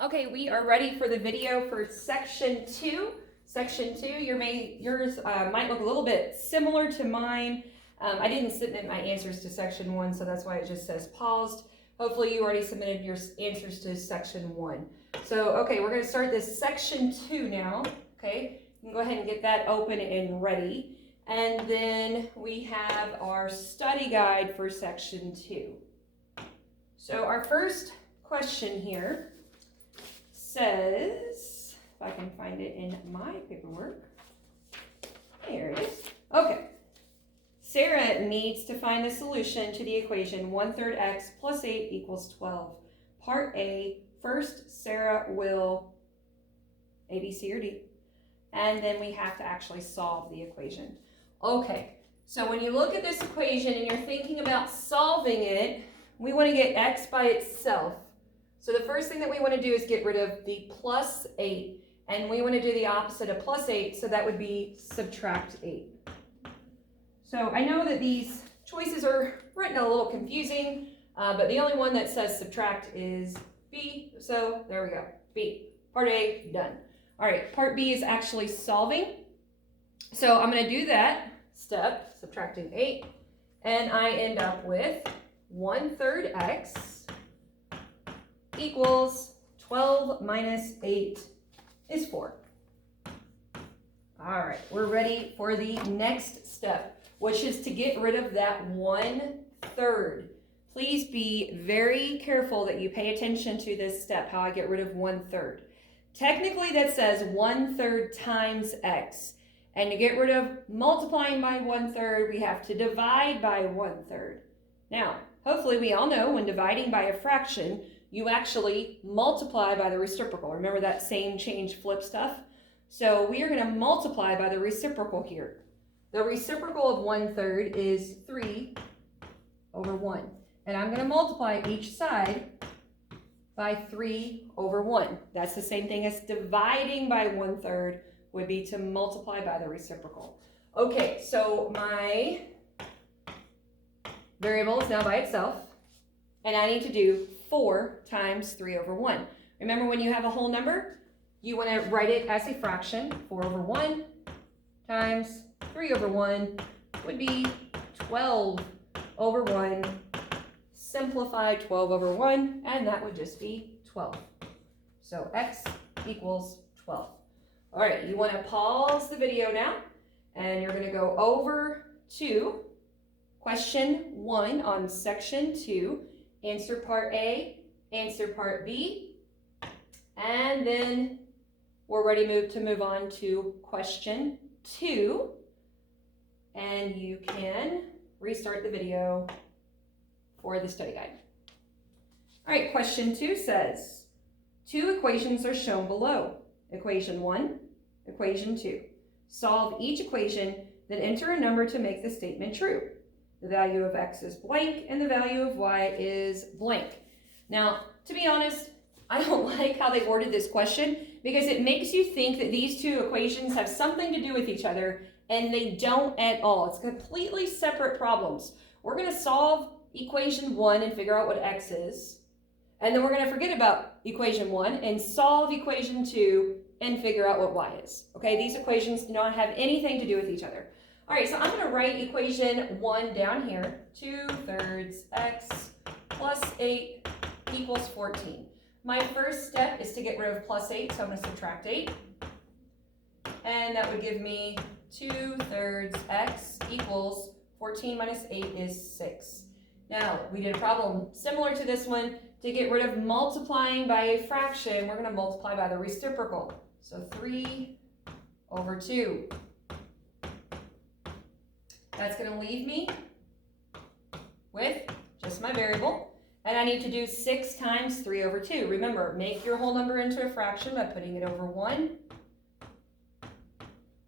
Okay, we are ready for the video for section 2. Section 2, yours might look a little bit similar to mine. I didn't submit my answers to section 1, so that's why it just says paused. Hopefully you already submitted your answers to section 1. So, okay, we're going to start this section 2 now. Okay, you can go ahead and get that open and ready. And then we have our study guide for section 2. So our first question here says, if I can find it in my paperwork, there it is. Okay, Sarah needs to find the solution to the equation 1/3 x plus 8 equals 12. Part A, first Sarah will A, B, C, or D, and then we have to actually solve the equation. Okay, so when you look at this equation and you're thinking about solving it, we want to get x by itself. So the first thing that we want to do is get rid of the plus 8, and we want to do the opposite of plus 8, so that would be subtract 8. So I know that these choices are written a little confusing, but the only one that says subtract is B, so there we go, B. Part A, done. All right, part B is actually solving. So I'm going to do that step, subtracting 8, and I end up with 1/3 x equals 12 minus 8 is 4. All right, we're ready for the next step, which is to get rid of that 1/3. Please be very careful that you pay attention to this step, how I get rid of 1/3. Technically, that says 1/3 times x. And to get rid of multiplying by 1/3, we have to divide by 1/3. Now, hopefully we all know when dividing by a fraction, you actually multiply by the reciprocal. Remember that same change flip stuff? So we are going to multiply by the reciprocal here. The reciprocal of 1/3 is 3 over 1. And I'm going to multiply each side by 3 over 1. That's the same thing as dividing by 1/3 would be to multiply by the reciprocal. Okay, so my variable is now by itself, and I need to do 4 times 3 over 1. Remember, when you have a whole number, you want to write it as a fraction. 4 over 1 times 3 over 1 would be 12 over 1. Simplify 12 over 1, and that would just be 12. So x equals 12. All right, you want to pause the video now, and you're going to go over to question 1 on section 2. Answer part A, answer part B, and then we're ready to move on to question 2, and you can restart the video for the study guide. All right, question 2 says, 2 equations are shown below. Equation 1, equation 2. Solve each equation, then enter a number to make the statement true. The value of x is blank, and the value of y is blank. Now, to be honest, I don't like how they worded this question because it makes you think that these 2 equations have something to do with each other, and they don't at all. It's completely separate problems. We're going to solve equation 1 and figure out what x is, and then we're going to forget about equation 1 and solve equation 2 and figure out what y is. Okay, these equations do not have anything to do with each other. All right, so I'm going to write equation 1 down here. 2/3 x plus 8 equals 14. My first step is to get rid of plus 8, so I'm going to subtract 8. And that would give me 2/3 x equals 14 minus 8 is 6. Now, we did a problem similar to this one. To get rid of multiplying by a fraction, we're going to multiply by the reciprocal. So 3 over 2. That's going to leave me with just my variable. And I need to do 6 times 3 over 2. Remember, make your whole number into a fraction by putting it over 1.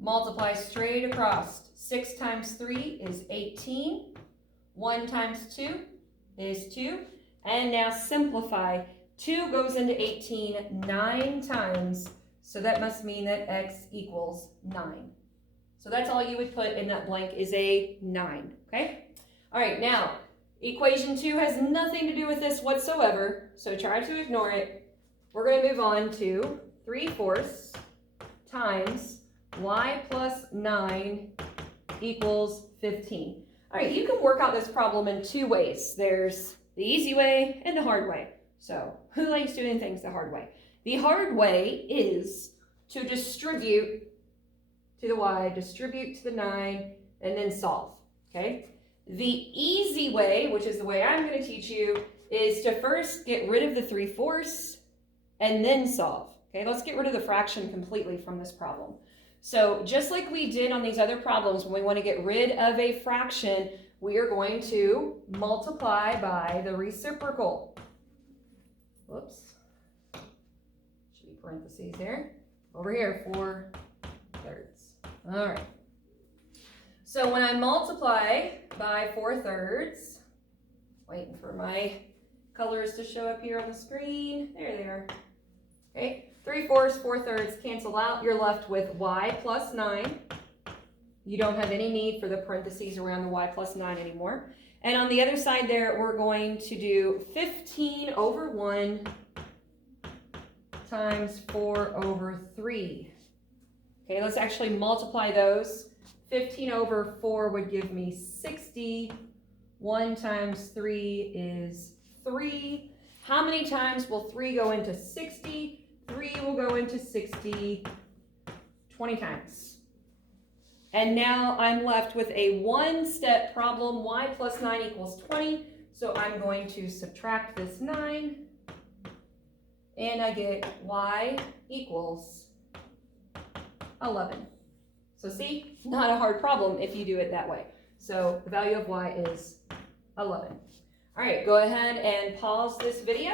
Multiply straight across. 6 times 3 is 18. 1 times 2 is 2. And now simplify. 2 goes into 18 9 times. So that must mean that x equals 9. So that's all you would put in that blank is a 9, okay? All right, now, equation 2 has nothing to do with this whatsoever, so try to ignore it. we're going to move on to 3/4 times y plus 9 equals 15. All right, you can work out this problem in two ways. There's the easy way and the hard way. So who likes doing things the hard way? The hard way is to distribute to the y, distribute to the 9, and then solve, okay? The easy way, which is the way I'm going to teach you, is to first get rid of the 3/4 and then solve. Okay, let's get rid of the fraction completely from this problem. So just like we did on these other problems, when we want to get rid of a fraction, we are going to multiply by the reciprocal. Whoops. Should be parentheses here. Over here, 4/3. All right. So when I multiply by 4/3, waiting for my colors to show up here on the screen. There they are. Okay. 3/4, 4/3 cancel out. You're left with y plus 9. You don't have any need for the parentheses around the y plus 9 anymore. And on the other side there, we're going to do 15/1 times 4/3. Okay, let's actually multiply those. 15/4 would give me 60. 1 times 3 is 3. How many times will 3 go into 60? 3 will go into 60 20 times. And now I'm left with a one-step problem. Y plus 9 equals 20. So I'm going to subtract this 9. And I get y equals 11. So see, not a hard problem if you do it that way. So the value of y is 11. All right, go ahead and pause this video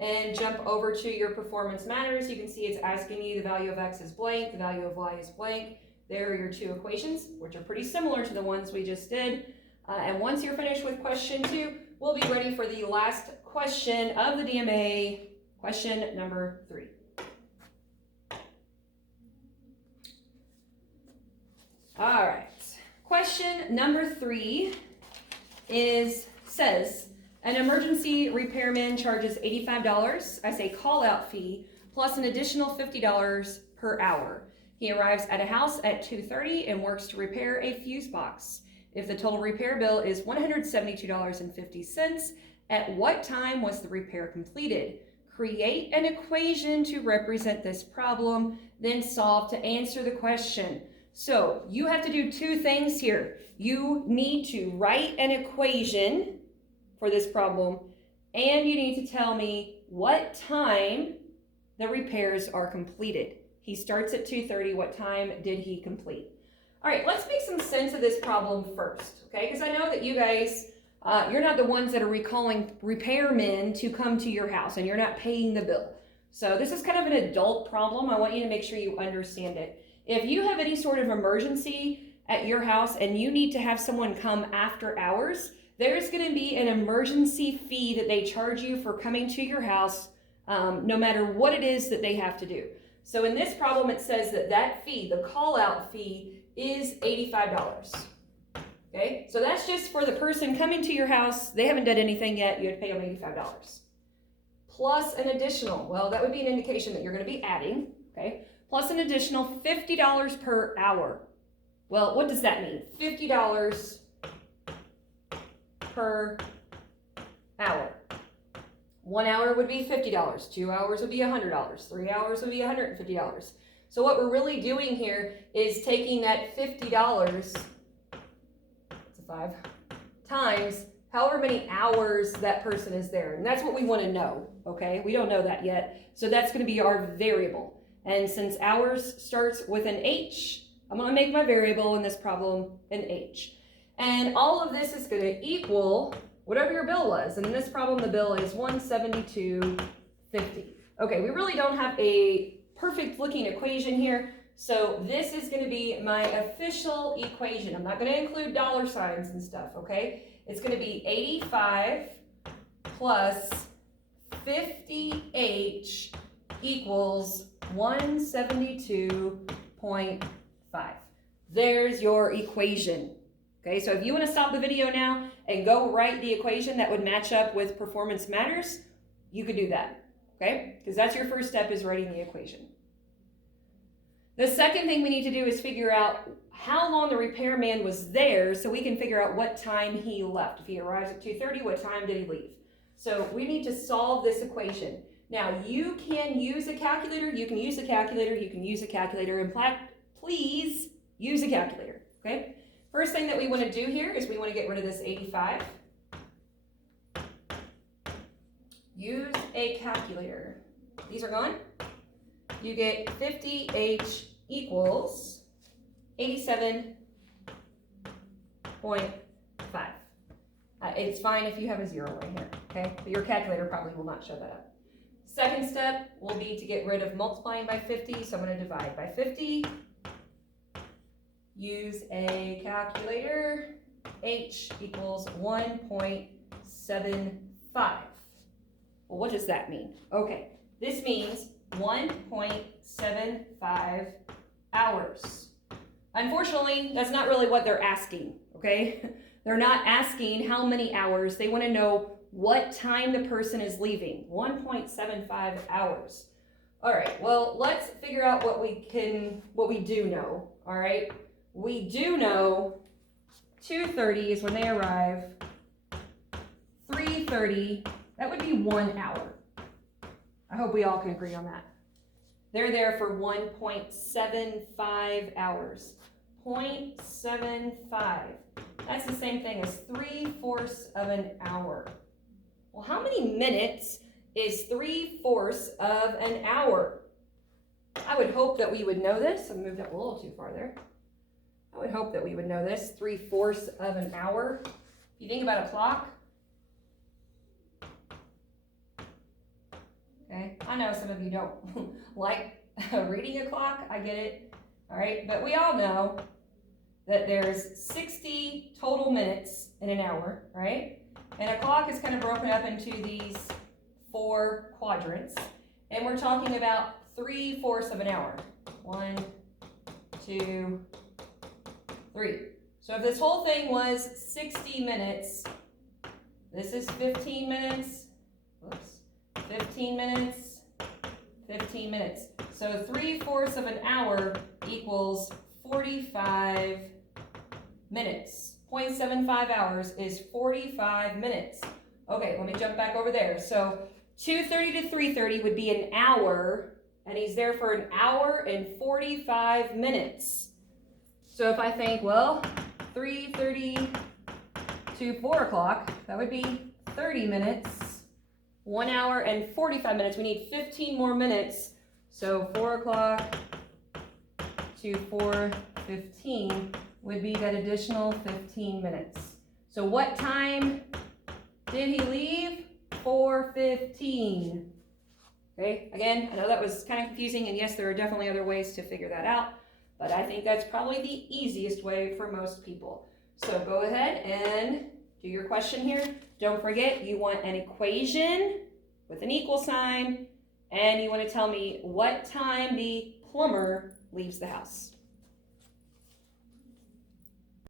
and jump over to your performance matters. You can see it's asking you the value of x is blank, the value of y is blank. There are your two equations, which are pretty similar to the ones we just did. And once you're finished with question 2, we'll be ready for the last question of the DMA, question number 3. All right, question number 3 says, an emergency repairman charges $85 as a call-out fee plus an additional $50 per hour. He arrives at a house at 2:30 and works to repair a fuse box. If the total repair bill is $172.50, at what time was the repair completed? Create an equation to represent this problem, then solve to answer the question. So you have to do two things here. You need to write an equation for this problem, and you need to tell me what time the repairs are completed. He starts at 2:30. What time did he complete? All right, let's make some sense of this problem first, okay? Because I know that you guys, you're not the ones that are recalling repairmen to come to your house, and you're not paying the bill. So this is kind of an adult problem. I want you to make sure you understand it. If you have any sort of emergency at your house and you need to have someone come after hours, there's going to be an emergency fee that they charge you for coming to your house, no matter what it is that they have to do. So in this problem, it says that that fee, the call-out fee, is $85. Okay, so that's just for the person coming to your house. They haven't done anything yet. You have to pay them $85. Plus an additional, well, that would be an indication that you're going to be adding, okay? Plus an additional $50 per hour. Well, what does that mean? $50 per hour. 1 hour would be $50, 2 hours would be $100, 3 hours would be $150. So what we're really doing here is taking that $50, that's a 5, times however many hours that person is there. And that's what we want to know, okay? We don't know that yet. So that's going to be our variable. And since hours starts with an H, I'm going to make my variable in this problem an H. And all of this is going to equal whatever your bill was. And in this problem, the bill is $172.50. Okay, we really don't have a perfect looking equation here. So this is going to be my official equation. I'm not going to include dollar signs and stuff, okay? It's going to be 85 plus 50H equals 172.5. There's your equation. Okay, so if you want to stop the video now and go write the equation that would match up with performance matters, you could do that. okay? Because that's your first step, is writing the equation. The second thing we need to do is figure out how long the repairman was there so we can figure out what time he left. If he arrives at 2:30, what time did he leave? So we need to solve this equation. Now, you can use a calculator, you can use a calculator, you can use a calculator. In fact, please use a calculator, okay? First thing that we want to do here is we want to get rid of this 85. Use a calculator. These are gone. You get 50H equals 87.5. It's fine if you have a 0 right here, okay? But your calculator probably will not show that up. Second step will be to get rid of multiplying by 50, so I'm going to divide by 50. Use a calculator. H equals 1.75. Well, what does that mean? Okay, this means 1.75 hours. Unfortunately, that's not really what they're asking, okay? They're not asking how many hours. They want to know what time the person is leaving. 1.75 hours. All right, well, let's figure out what we do know, all right? We do know 2:30 is when they arrive. 3:30, that would be 1 hour. I hope we all can agree on that. They're there for 1.75 hours. 0.75. That's the same thing as 3/4 of an hour. Well, how many minutes is 3/4 of an hour? I would hope that we would know this. I moved up a little too far there. I would hope that we would know this. 3/4 of an hour. If you think about a clock. Okay, I know some of you don't like reading a clock. I get it. All right, but we all know that there's 60 total minutes in an hour, right? And a clock is kind of broken up into these 4 quadrants. And we're talking about 3/4 of an hour. 1, 2, 3. So if this whole thing was 60 minutes, this is 15 minutes. Whoops. 15 minutes, 15 minutes. So 3/4 of an hour equals 45 minutes. 0.75 hours is 45 minutes. Okay, let me jump back over there. So 2:30 to 3:30 would be an hour, and he's there for an hour and 45 minutes. So if I think, well, 3:30 to 4 o'clock, that would be 30 minutes. 1 hour and 45 minutes. We need 15 more minutes. So 4 o'clock to 4:15 would be that additional 15 minutes. So what time did he leave? 4:15. Okay, again, I know that was kind of confusing, and yes, there are definitely other ways to figure that out, but I think that's probably the easiest way for most people. So go ahead and do your question here. Don't forget, you want an equation with an equal sign, and you want to tell me what time the plumber leaves the house.